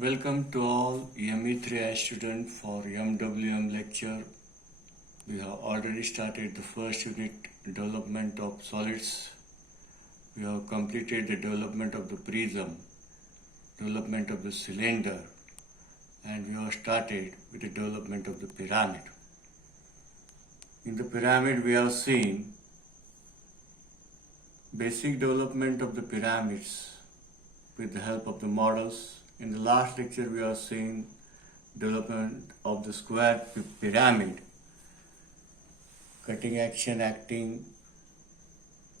Welcome to all ME3I students for MWM lecture. We have already started the first unit, development of solids. We have completed the development of the prism, development of the cylinder, and we have started with the development of the pyramid. In the pyramid we have seen basic development of the pyramids with the help of the models. In the last lecture we have seen development of the square pyramid, cutting action acting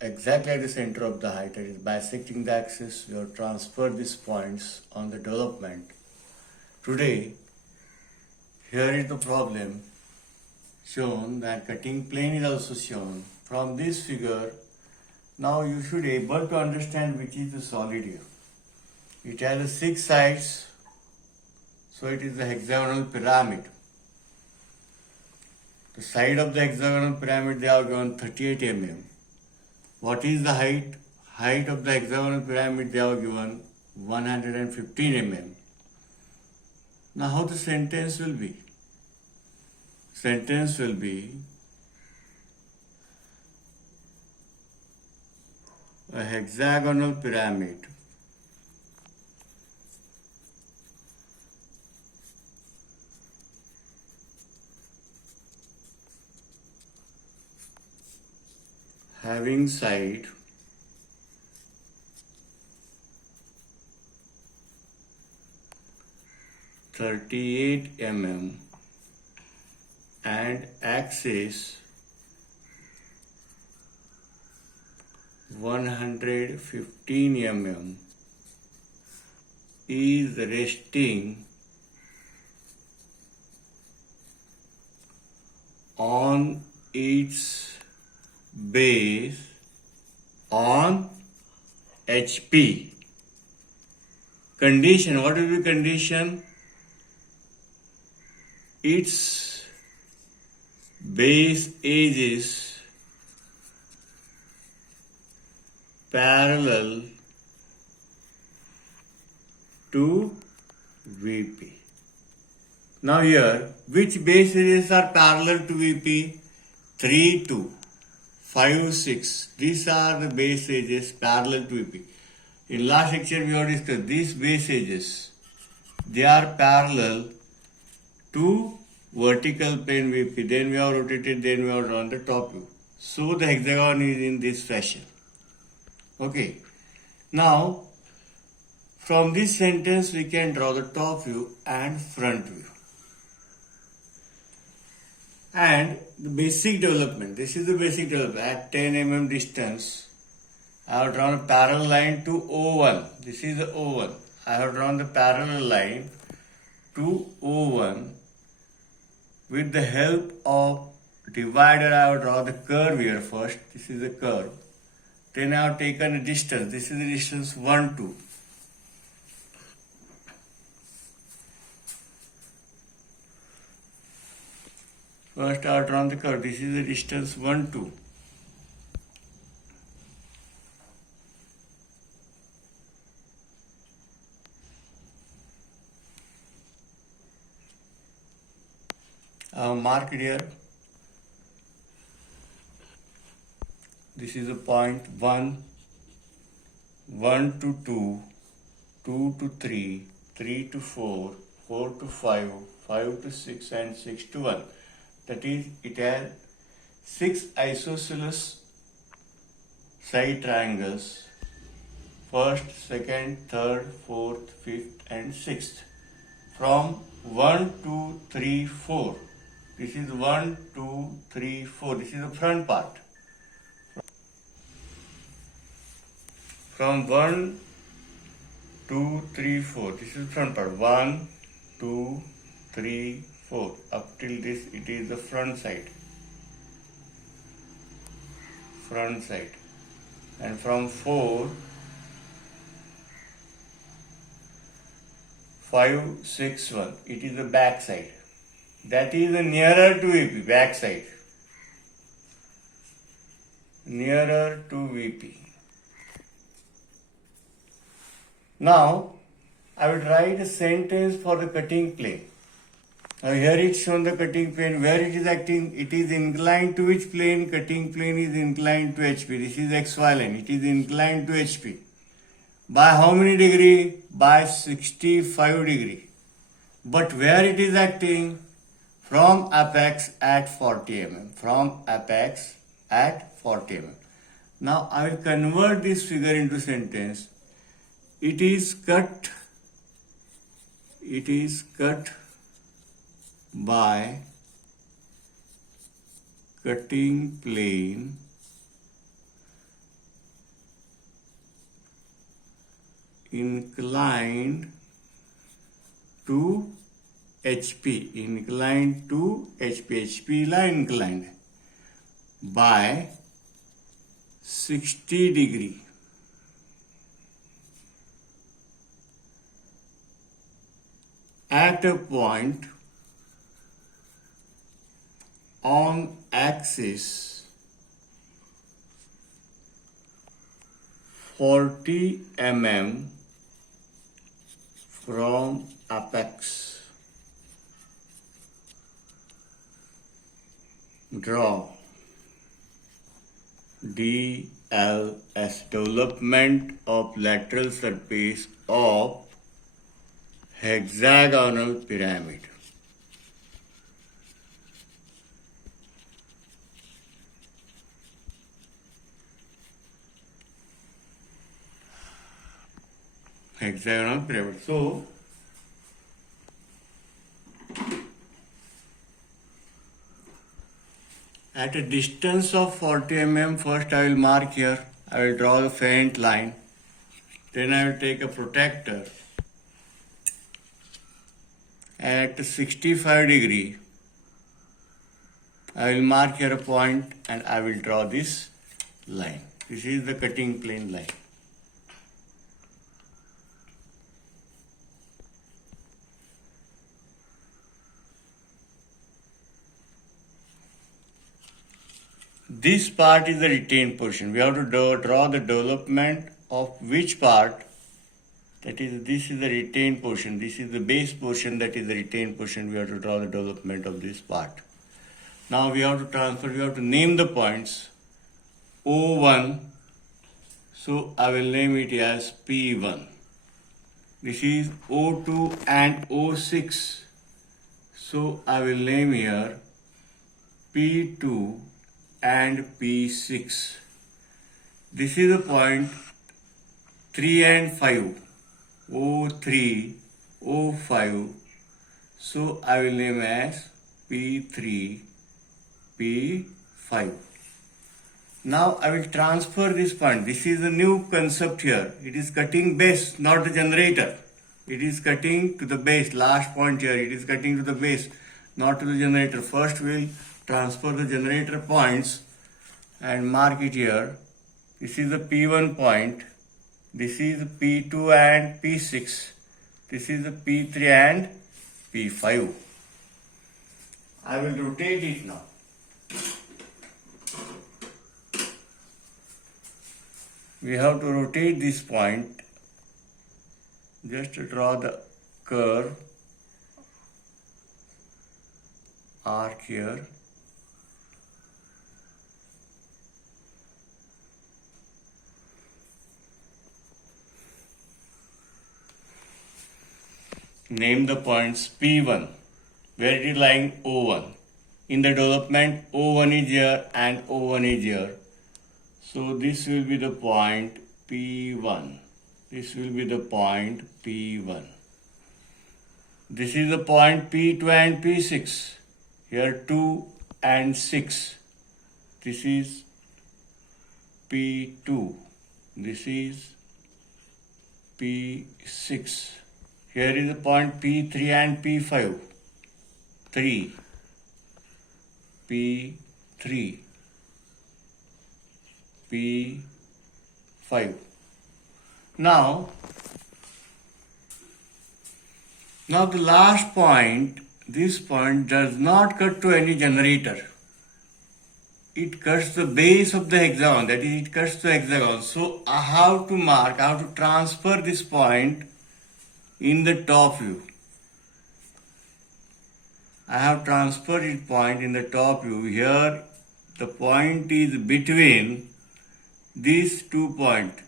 exactly at the center of the height, that is bisecting the axis. We have transferred these points on the development. Today, here is the problem shown that cutting plane is also shown. From this figure, now you should be able to understand which is the solid here. It has 6 sides, so it is a hexagonal pyramid. The side of the hexagonal pyramid they have given 38 mm. What is the height? Height of the hexagonal pyramid they have given 115 mm. Now how the sentence will be? Sentence will be a hexagonal pyramid having side 38 mm and axis 115 mm is resting on its base on HP. Condition, what will be condition? Its base edges parallel to VP. Now here, which base edges are parallel to VP? 3, 2, 5, 6. These are the base edges parallel to VP. In last lecture we have discussed these base edges. They are parallel to vertical plane VP. Then we have rotated, then we have drawn the top view. So the hexagon is in this fashion. Okay. Now, from this sentence we can draw the top view and front view. And the basic development, this is the basic development. At 10 mm distance, I have drawn a parallel line to O1. This is the O1. I have drawn the parallel line to O1. With the help of divider, I have drawn the curve here first. This is the curve. Then I have taken a distance. This is the distance 1, 2. First I have drawn the curve. This is the distance 1, 2. I have marked here. This is the point 1, 1 to 2, 2 to 3, 3 to 4, 4 to 5, 5 to 6 and 6 to 1. That is, it has 6 isosceles side triangles. First, second, third, fourth, fifth and sixth. From 1, 2, 3, 4. This is 1, 2, 3, 4. This is the front part. From 1, 2, 3, 4. This is the front part. 1, 2, 3, 4. Up till this, it is the front side. Front side. And from 4, 5, 6, 1. It is the back side. That is the nearer to VP, back side. Nearer to VP. Now, I will write a sentence for the cutting plane. Now here it's shown the cutting plane, where it is acting, it is inclined to which plane? Cutting plane is inclined to HP. This is XY line, it is inclined to HP. By how many degree? By 65 degree. But where it is acting? From apex at 40 mm. From apex at 40 mm. Now I will convert this figure into sentence. It is cut by cutting plane inclined to HP, inclined to HP, HP line inclined by 60 degree. At a point on axis 40 mm from apex. Draw DLS, development of lateral surface of hexagonal pyramid. Hexagonal pyramid. So, at a distance of 40 mm, first I will mark here, I will draw the faint line, then I will take a protractor. At 65 degree, I will mark here a point and I will draw this line. This is the cutting plane line. This part is the retained portion. We have to draw the development of which part? That is, this is the retained portion. This is the base portion, that is the retained portion. We have to draw the development of this part. Now we have to transfer, we have to name the points. O1, so I will name it as P1. This is O2 and O6. So I will name here P2 and P6. This is the point 3 and 5. O3, O5. So I will name as P3, P5. Now I will transfer this point. This is a new concept here. It is cutting base, not the generator. It is cutting to the base. Last point here, it is cutting to the base, not to the generator. First we will transfer the generator points and mark it here. This is the P1 point. This is P2 and P6. This is the P3 and P5. I will rotate it now. We have to rotate this point. Just to draw the curve, arc here. Name the points P1, where it is lying O1. In the development, O1 is here and O1 is here. So this will be the point P1. This will be the point P1. This is the point P2 and P6. Here 2 and 6. This is P2. This is P6. Here is the point P3 and P5. 3. P3. P5. Now the last point, this point does not cut to any generator. It cuts the base of the hexagon, that is, it cuts the hexagon. So I have to mark, I have to transfer this point in the top view. I have transferred its point in the top view. Here the point is between these 2 points.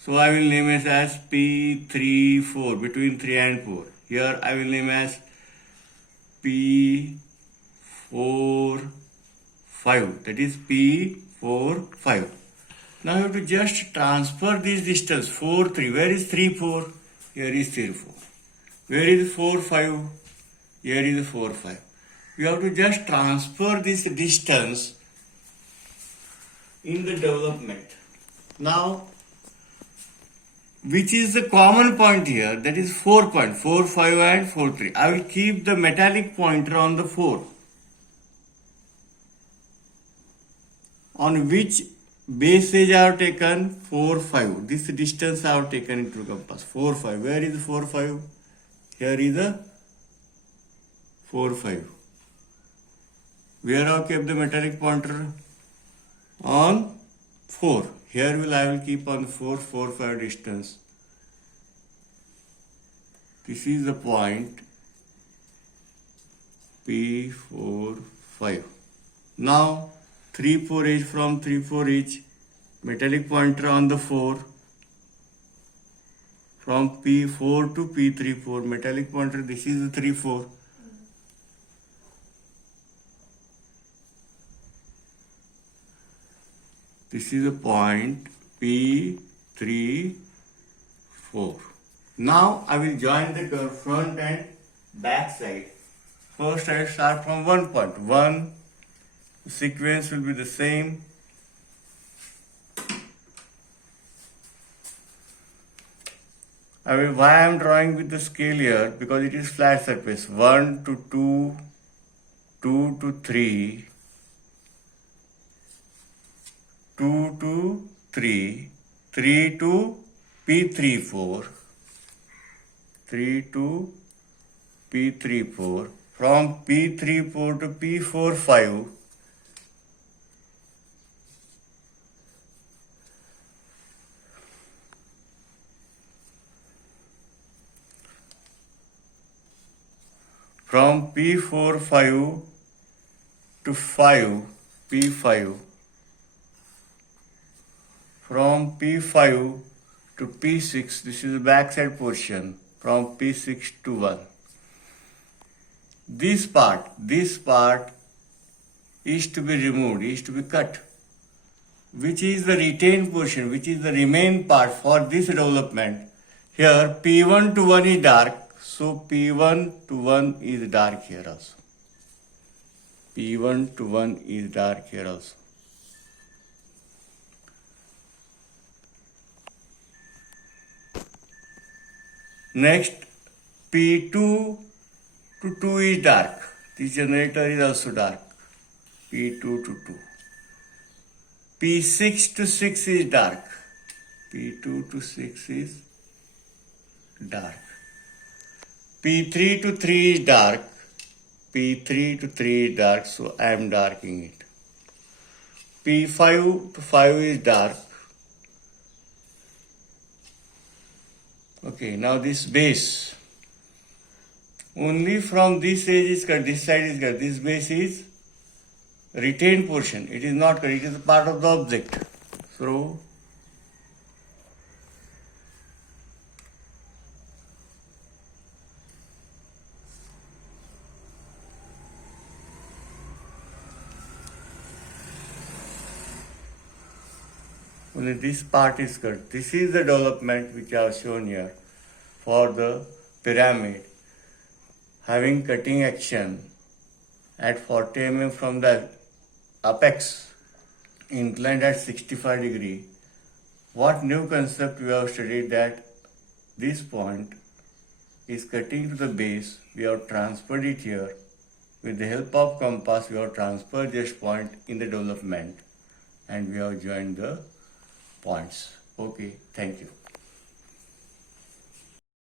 So I will name it as P3, 4, between 3 and 4. Here I will name as P4, 5. That is P4, 5. Now you have to just transfer this distance 4, 3. Where is 3, 4? Here is 3, 4. Where is 4, 5? Here is 4, 5. You have to just transfer this distance in the development. Now, which is the common point here? That is 4 point, 4, 5 and 4, 3. I will keep the metallic pointer on the 4. On which base edge I have taken 4, 5. This distance I have taken into compass. 4, 5. Where is 4, 5? Here is the 4, 5. Where I have kept the metallic pointer? On 4. Here I will keep on 4, 4, 5 distance. This is the point P4, 5. Now 3, 4 each, from 3, 4 each, metallic pointer on the 4. From P4 to P3, 4, metallic pointer, this is the 3, 4. This is a point P3, 4. Now I will join the curve front and back side. First I will start from 1 point. 1, sequence will be the same. Why I am drawing with the scale here? Because it is flat surface. 1 to 2, 2 to 3, 2 to 3, 3 to P3, 4, 3 to P3, 4, from P3, 4 to P4, 5, from P4, 5 to 5, P5, from P5 to P6, this is the backside portion, from P6 to 1. This part is to be removed, is to be cut, which is the retained portion, which is the remain part for this development. Here P1 to 1 is dark, so P1 to 1 is dark here also. P1 to 1 is dark here also. Next, P2 to 2 is dark. This generator is also dark. P2 to 2. P6 to 6 is dark. P2 to 6 is dark. P3 to 3 is dark. P3 to 3 is dark, so I am darkening it. P5 to 5 is dark. Okay, now this base. Only from this edge is cut, this side is cut. This base is retained portion. It is not cut, it is a part of the object. So, only this part is cut. This is the development which I have shown here for the pyramid having cutting action at 40 mm from the apex, inclined at 65 degree. What new concept we have studied, that this point is cutting to the base. We have transferred it here. With the help of compass, we have transferred this point in the development and we have joined the points. Okay, thank you.